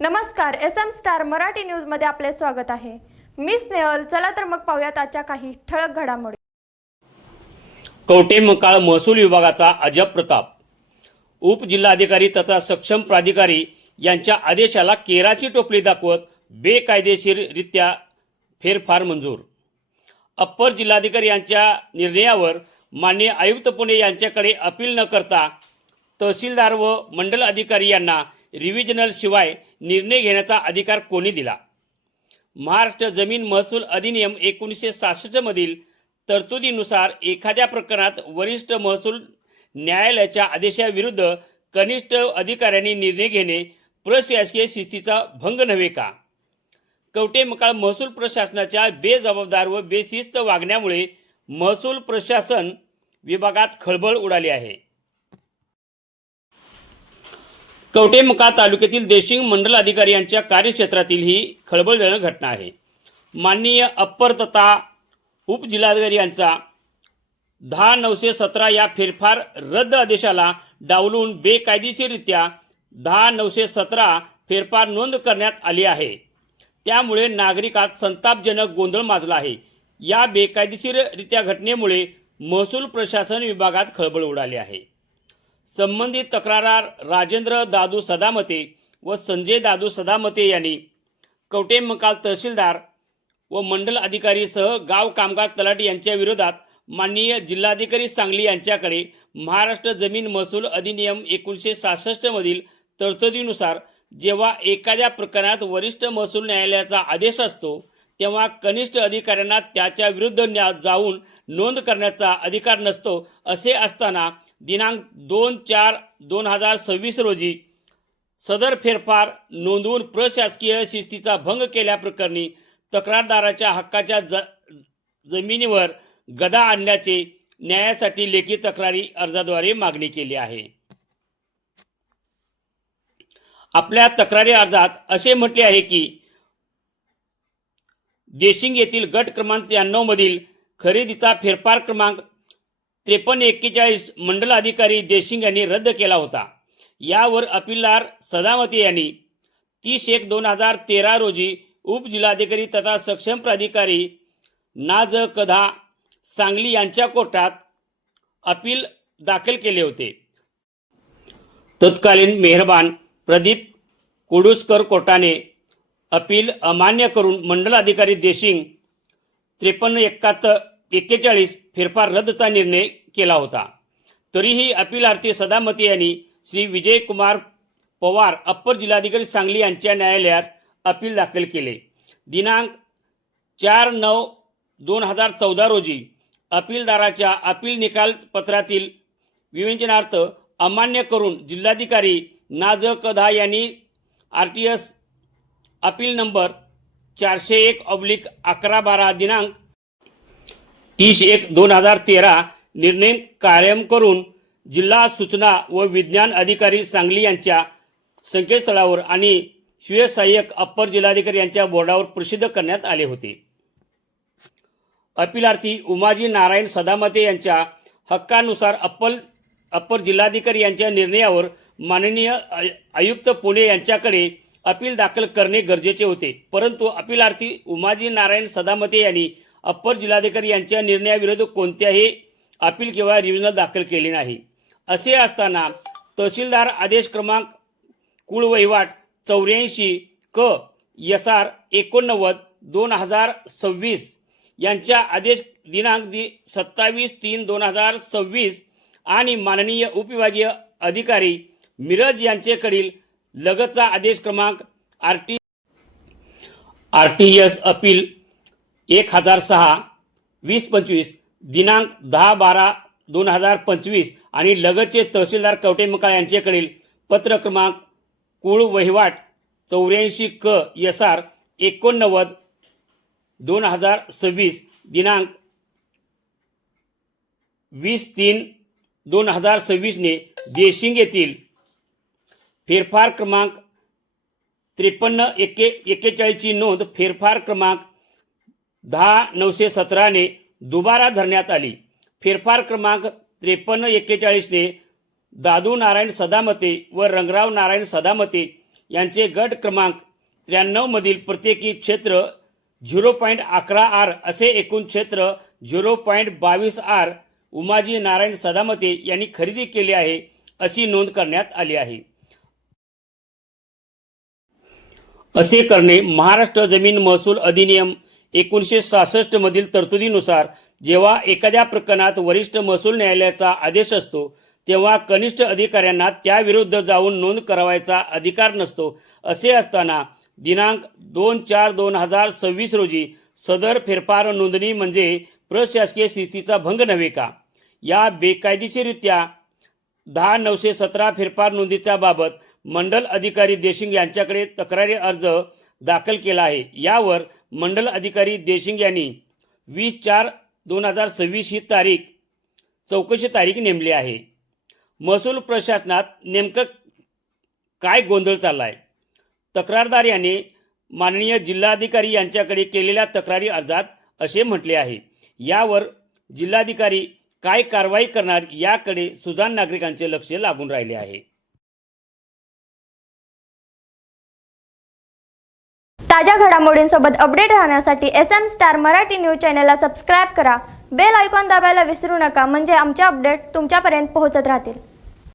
नमस्कार, SM star Marathi news मध्ये आपले स्वागत आहे। मी स्नेहल। चला तर मग पाहूयात आजच्या काही ठळक घडामोडी। कवठेमंकाळ महसूल विभागाचा अजब प्रताप। उपजिल्हाधिकारी तथा सक्षम प्राधिकारी यांच्या आदेशाला केराची टोपली दाखवत बेकायदेशीररित्या फेरफार मंजूर। अप्पर जिल्हाधिकारी यांच्या निर्णयावर माननीय आयुक्त पुणे यांच्याकडे अपील न करता तहसीलदार व मंडल अधिकारी यांना रिव्हिजनल शिवाय निर्णय घेण्याचा अधिकार कोणी दिला? महाराष्ट्र जमीन महसूल अधिनियम 1966 मधील तरतुदीनुसार एखाद्या प्रकरणात वरिष्ठ महसूल न्यायालयाच्या आदेशाविरुद्ध कनिष्ठ अधिकाऱ्यांनी निर्णय घेणे प्रशासकीय शिस्तीचा भंग नव्हे का? कवठेमंकाळ महसूल प्रशासनाच्या बेजबाबदार व बेशिस्त वागण्यामुळे महसूल प्रशासन विभागात खळबळ उडाली आहे। कवठेमंकाळ तालुक्यातील देशिंग मंडल अधिकारी यांच्या कार्यक्षेत्रातील ही खळबळजनक घटना आहे। माननीय अप्पर तथा उपजिल्हाधिकारी यांचा 10/917 या फेरफार रद्द आदेशाला डावलून बेकायदेशीररित्या 10/917 फेरफार नोंद करण्यात आली आहे। त्यामुळे नागरिकात संतापजनक गोंधळ माजला आहे। या बेकायदेशीररित्या घटनेमुळे महसूल प्रशासन विभागात खळबळ उडाली आहे। संबंधित तक्रारदार राजेंद्र दादू सदामते व संजय दादू सदामते यांनी कवठेमंकाळ तहसीलदार व मंडल अधिकारी सह गाव कामगार तलाठी यांच्या विरोधात माननीय जिल्हाधिकारी सांगली यांच्याकडे महाराष्ट्र जमीन महसूल अधिनियम 1966 मधील तरतुदीनुसार जेव्हा एखाद्या प्रकरणात वरिष्ठ महसूल न्यायालयाचा आदेश असतो तेव्हा कनिष्ठ अधिकाऱ्यांना त्याच्या विरुद्ध जाऊन नोंद करण्याचा अधिकार नसतो। असे असताना दिनांक 2/4/2026 रोजी सदर फेरफार नोंदवून प्रशासकीय शिस्तीचा भंग केल्याप्रकरणी तक्रारदाराच्या हक्काच्या जमिनीवर गदा आणण्याचे न्यायासाठी लेखी तक्रारी अर्जाद्वारे मागणी केली आहे। आपल्या तक्रारी अर्जात असे म्हटले आहे की देशिंग येथील गट क्रमांक 93 मधील खरेदीचा फेरफार क्रमांक 5341 मंडल अधिकारी देशिंग यांनी रद्द केला होता। यावर अपीलदार सदामते यांनी 30/1/2013 रोजी उपजिल्हाधिकारी तथा सक्षम प्राधिकारी नाज कधा सांगली यांच्या कोर्टात अपील दाखल केले होते। तत्कालीन मेहरबान प्रदीप कोडुसकर कोर्टाने अपील अमान्य करून मंडल अधिकारी देशिंग 53/41 फेरफार रद्दचा निर्णय केला होता। तरीही अपीलार्थी सदामते यांनी श्री विजय कुमार पवार अप्पर जिल्हाधिकारी सांगली यांच्या न्यायालयात अपील दाखल केले। दिनांक 4/9/2014 रोजी अपीलदाराच्या अपील निकाल पत्रातील विवेचनार्थ अमान्य करून जिल्हाधिकारी नाज कधा यांनी RTS अपील नंबर 401/11/12 दिनांक 30/1/2013 निर्णय कायम करून जिल्हा सूचना व विज्ञान अधिकारी सांगली यांच्या संकेतस्थळावर आणि स्वीय सहाय्यक अप्पर जिल्हाधिकारी यांच्या बोर्डावर प्रसिद्ध करण्यात आले होते। अपीलार्थी उमाजी नारायण सदामते यांच्या हक्कानुसार अप्पर जिल्हाधिकारी यांच्या निर्णयावर माननीय आयुक्त पुणे यांच्याकडे अपील दाखल करणे गरजेचे होते, परंतु अपीलार्थी उमाजी नारायण सदामते यांनी अप्पर जिल्हाधिकारी यांच्या निर्णयाविरुद्ध कोणत्याही अपील किंवा रिव्हिजन दाखल केले नाही। असे असताना तहसीलदार आदेश क्रमांक कुळ वहिवाट 84 क SR 89/2026 यांच्या आदेश दिनांक 27/3/2026 आणि माननीय उपविभागीय अधिकारी मिरज यांच्याकडील लगतचा आदेश क्रमांक RTS अपील 1006/2025 दिनांक 10/12/2025 आणि लगतचे तहसीलदार कवठेमंकाळ यांच्याकडील पत्र क्रमांक कुळ वहिवाट 84 क SR 89/2026 दिनांक 20/3/2026 ने देशिंग येथील फेरफार क्रमांक 53/41 ची नोंद फेरफार क्रमांक 10/917 ने दुबारा धरण्यात आली। फेरफार क्रमांक 53/41 ने दादू नारायण सदामते व रंगराव नारायण सदामते यांचे गट क्रमांक 93 मधील प्रत्येकी क्षेत्र 0.11 असे एकूण क्षेत्र 0.22 उमाजी नारायण सदामते यांनी खरेदी केली आहे अशी नोंद करण्यात आली आहे. असे करणे महाराष्ट्र जमीन महसूल अधिनियम 1966 मधील तरतुदीनुसार जेव्हा एखाद्या प्रकरणात वरिष्ठ महसूल न्यायालयाचा आदेश असतो तेव्हा कनिष्ठ अधिकाऱ्यांना त्याविरुद्ध जाऊन नोंद करावयाचा अधिकार नसतो. असे असताना दिनांक 2/4/2026 रोजी सदर फेरफार नोंदणी म्हणजे प्रशासकीय स्थितीचा भंग नव्हे का? या बेकायदेशीररित्या 10/917 फेरफार नोंदीच्या बाबत मंडल अधिकारी देशिंग यांच्याकडे तक्रारी अर्ज दाखल केला आहे. यावर मंडल अधिकारी देशिंग यांनी 20/4/2026 ही चौकशी तारीख नेमली आहे. महसूल प्रशासनात नेमकं काय गोंधळ चाललाय? तक्रारदार यांनी माननीय जिल्हाधिकारी यांच्याकडे केलेल्या तक्रारी अर्जात असे म्हटले आहे. यावर जिल्हाधिकारी काय कारवाई करणार याकडे सुजाण नागरिकांचे लक्ष लागून राहिले आहे. ताज्या घडामोडींसोबत अपडेट राहण्यासाठी SM स्टार मराठी न्यूज चॅनलला सबस्क्राईब करा. बेल आयकॉन दाबायला विसरू नका म्हणजे आमचे अपडेट तुमच्यापर्यंत पोहोचत राहतील.